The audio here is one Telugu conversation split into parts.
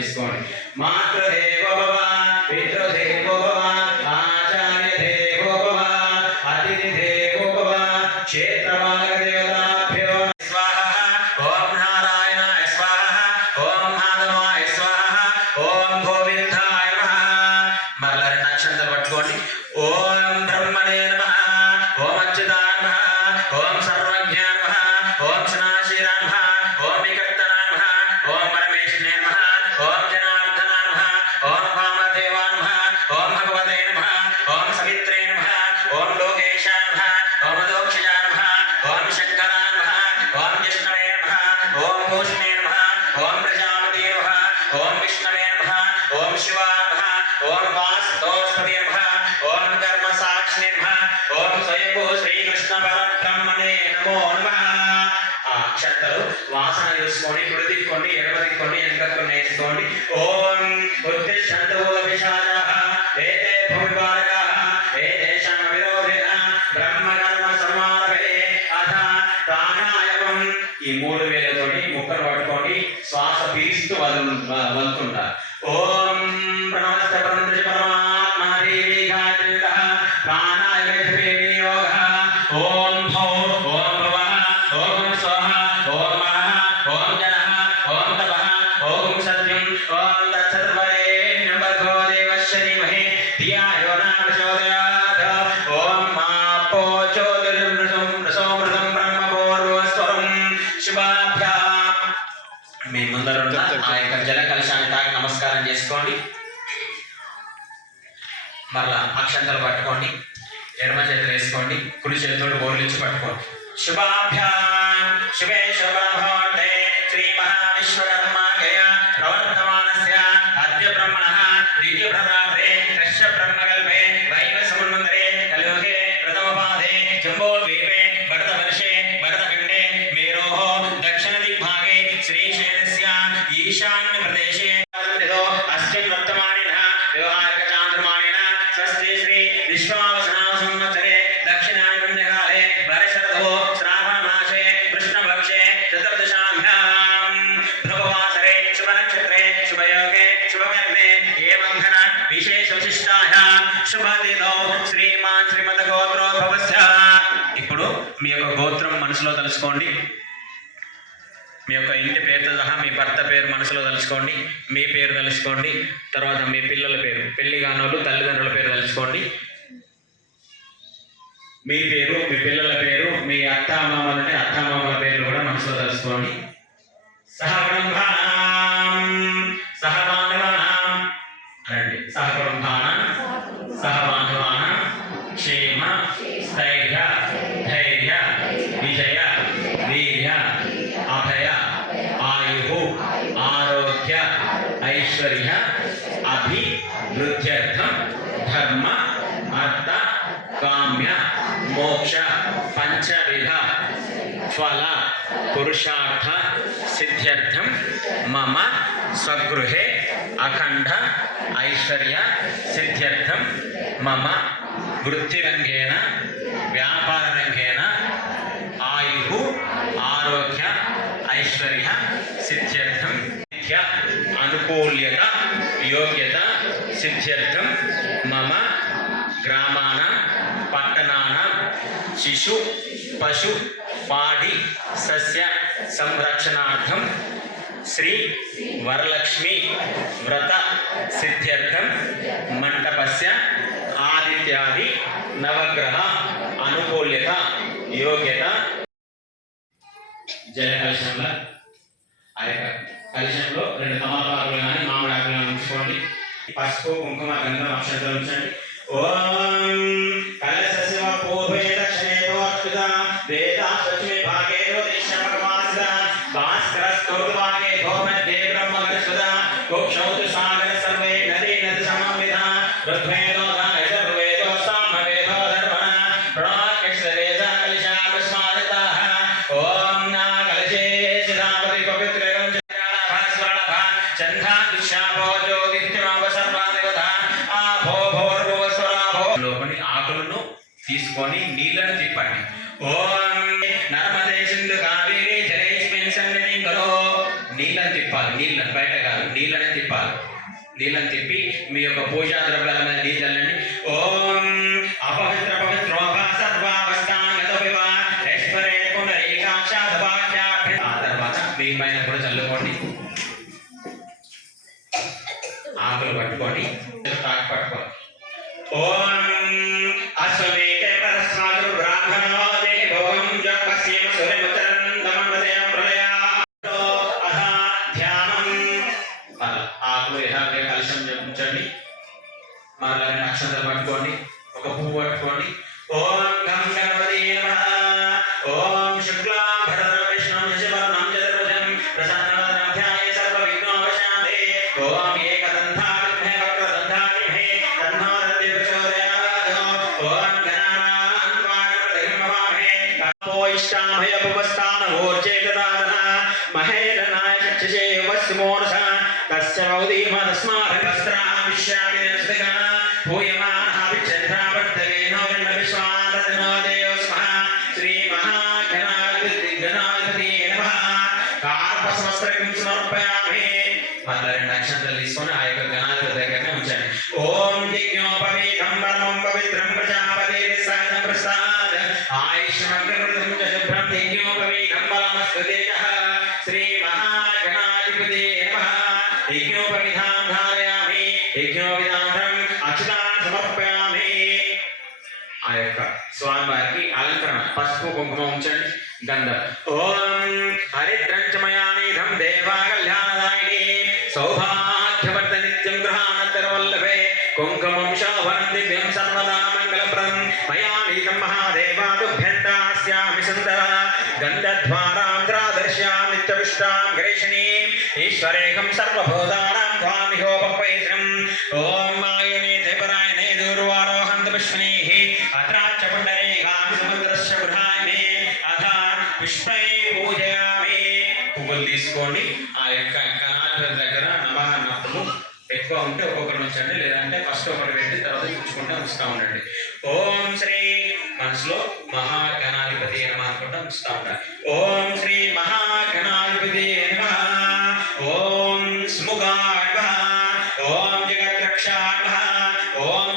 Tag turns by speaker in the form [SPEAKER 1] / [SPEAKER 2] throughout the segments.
[SPEAKER 1] తీసుకోండి మాతృదేవ భవ పితృదేవ చేస్తారు. వాసన చూసుకొని కుడి దిక్కోండి ఎడమ దిక్కోండి వెనకకు నేర్చుకోండి ఓం ఉద్దిశంతు విషాద ఏతే భూమి ఏతేషాం మళ్ళా అక్షంతలు పట్టుకోండి ఎడమ చేతులు వేసుకోండి కుడి చేతులు ఓర్లించి పట్టుకోండి. శుభాభ్యాం శుభే శుభముహూర్తే శ్రీ మహావిశ్వకర్మాయ ప్రవర్తమానస్య అద్య బ్రహ్మణ ద్వితీయ ప్రదార్థే కశ్య బ్రహ్మ శుభకర్ణే ఏవంధన విశేష విశిష్టాయాం శుభదినో శ్రీమాన్ శ్రీమత గోత్రోద్భవస్య ఇప్పుడు మీ యొక్క గోత్రం మనసులో తలుసుకోండి మీ యొక్క ఇంటి పేరుతో సహా మీ భర్త పేరు మనసులో తలుచుకోండి. మీ పేరు తలుచుకోండి. తర్వాత మీ పిల్లల పేరు పెళ్ళి కానోళ్ళు తల్లిదండ్రుల పేరు తలుచుకోండి. మీ పేరు మీ పిల్లల పేరు మీ అత్త మామలు అంటే అత్త మామల పేర్లు కూడా మనసులో తలుచుకోండి. ऐश्वर्य अभिवृद्ध्यर्थम धर्म, अर्थ, काम्य, मोक्ष पंचविध फल, पुरुषार्थ सिद्ध्यर्थम मम स्वगृहे अखंड ऐश्वर्य सिद्ध्यर्थम मम वृत्तिरंगेण व्यापाररंगेण आयु, आरोग्य, ऐश्वर्य सिद्ध्यर्थम సిద్ధ్యర్థం మమ గ్రామాన పట్టణాన శిశు పశు పాడి సస్య సంరక్షణార్థం శ్రీ వరలక్ష్మి వ్రత సిద్ధ్యర్థం మంటపస్య ఆదిత్యాది నవగ్రహ అనుకూల్యత యోగ్యత. జయ కలశంలో ఆ యొక్క కలశంలో రెండు తమలపాకులు పసుపు కుంకుమ గంధం అక్షంతలు ఉంచండి యొక్క పూజా ద్రవ్యాల మీద నీళ్ళని ఓం నక్షత్రం పట్టుకోండి ఒక పువ్వు పట్టుకోండి ఓం గం గణపతి నమః ఓం శుక్లాం భరధరం విష్ణుం శశివర్ణం చతుర్భుజం ప్రసన్నవదనం ధ్యాయ సర్వ విఘ్నోపశాంతే ఓం ఏకదంతా విద్మహే వక్రదంతా ధీమహి తన్నో దంతి ప్రచోదయాత్ ఓం గణానాం త్వా గణపతిం నమామహే పోయిష్టామయ మహాగణాధిపతి నమః యజ్ఞోపవిధాం ధారయామి యజ్ఞోపవిధాం అక్షతాన్ సమర్పయామి ఆ యొక్క స్వామివారికి అలంకరణ పసుపు కుంకుమ ఉంచండి గంధం ఓం హరిద్రంచమయానీధం ఈశ్వరేకం సర్వభూతానాం త్వామిహోపపైత్రం ఓం మాయనే దేవరాయనే దూర్వారోహంత విష్ణేహి అత్రాచ పుండరే గామి సముద్రస్య బృహాయమే అథ విష్ణై పూజయామి పువ్వులు తీసుకోండి. ఆ యొక్క కణాల దగ్గర నమః అన్నప్పుడు ఎక్కువ ఉంటే ఒక్కొక్కరు ఉంచండి లేదంటే ఫస్ట్ ఒకటి పెట్టి తర్వాత చూసుకుంటూ ఉంచుతా ఉండండి. ఓం శ్రీ మనసులో మహాగణాధిపతి నమ అనుకుంటా ఉంచుతా ఉండాలి. ఓం శ్రీ మహాగణాధిపతి నమ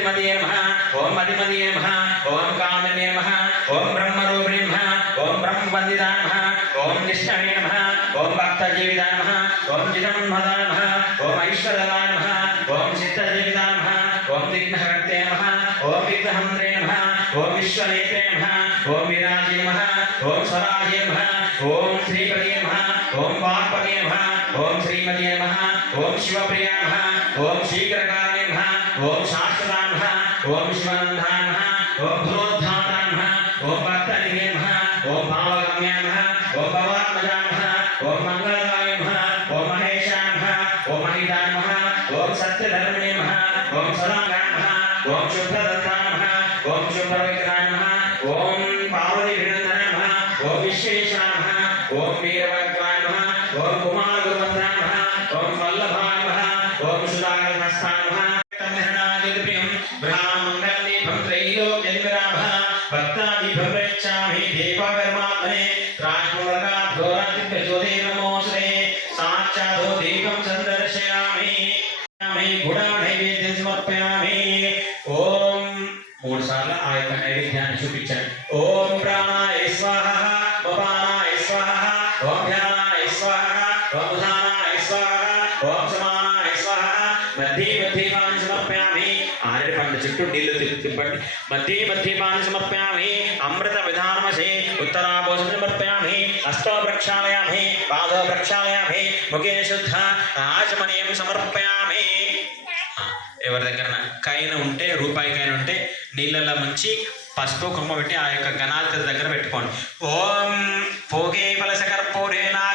[SPEAKER 1] अधिपतिमदे नमः ॐ अधिपदे नमः ॐ कामिने नमः ॐ ब्रह्मरूपिणे नमः ॐ ब्रह्मवन्दिता नमः ॐ निष्ठणे नमः ॐ भक्तजीविता नमः ॐ चिदम्भदा नमः ॐ ऐश्वरदा नमः ॐ सिद्धजीविता नमः ॐ विघ्नहर्ते नमः ॐ विघ्नहन्त्रे नमः ॐ विश्वनेत्रे नमः ॐ विराजे नमः ॐ स्वराजे नमः ॐ श्रीपदे नमः ॐ वाक्पदे नमः ॐ श्रीमदे नमः ॐ शिवप्रिया नमः ॐ शीघ्रकारे नमः ओम शाश्वता नमः ओम विश्वानंदा नमः ओम भूतधाता नमः ओम भक्तनिगे नमः ओम भावगम्या नमः ओम भवात्मजा Now, నీళ్ళు తిప్పండి. మధ్య మధ్యపాన్ని సమర్పయామి. అమృత విధానమసి. ఉత్తరాభోజన సమర్పయామి. అష్టో ప్రక్షాళయామి పాదో ప్రక్షాళయామి ముఖే శుద్ధ. సమర్పయామి. ఎవరి దగ్గర కైన ఉంటే రూపాయి కైన ఉంటే నీళ్ళల్లో మంచి పసుపు కుమ్మ పెట్టి ఆ యొక్క గణాధిపతి దగ్గర పెట్టుకోండి. ఓం పోగే పలసకర్పూరేనా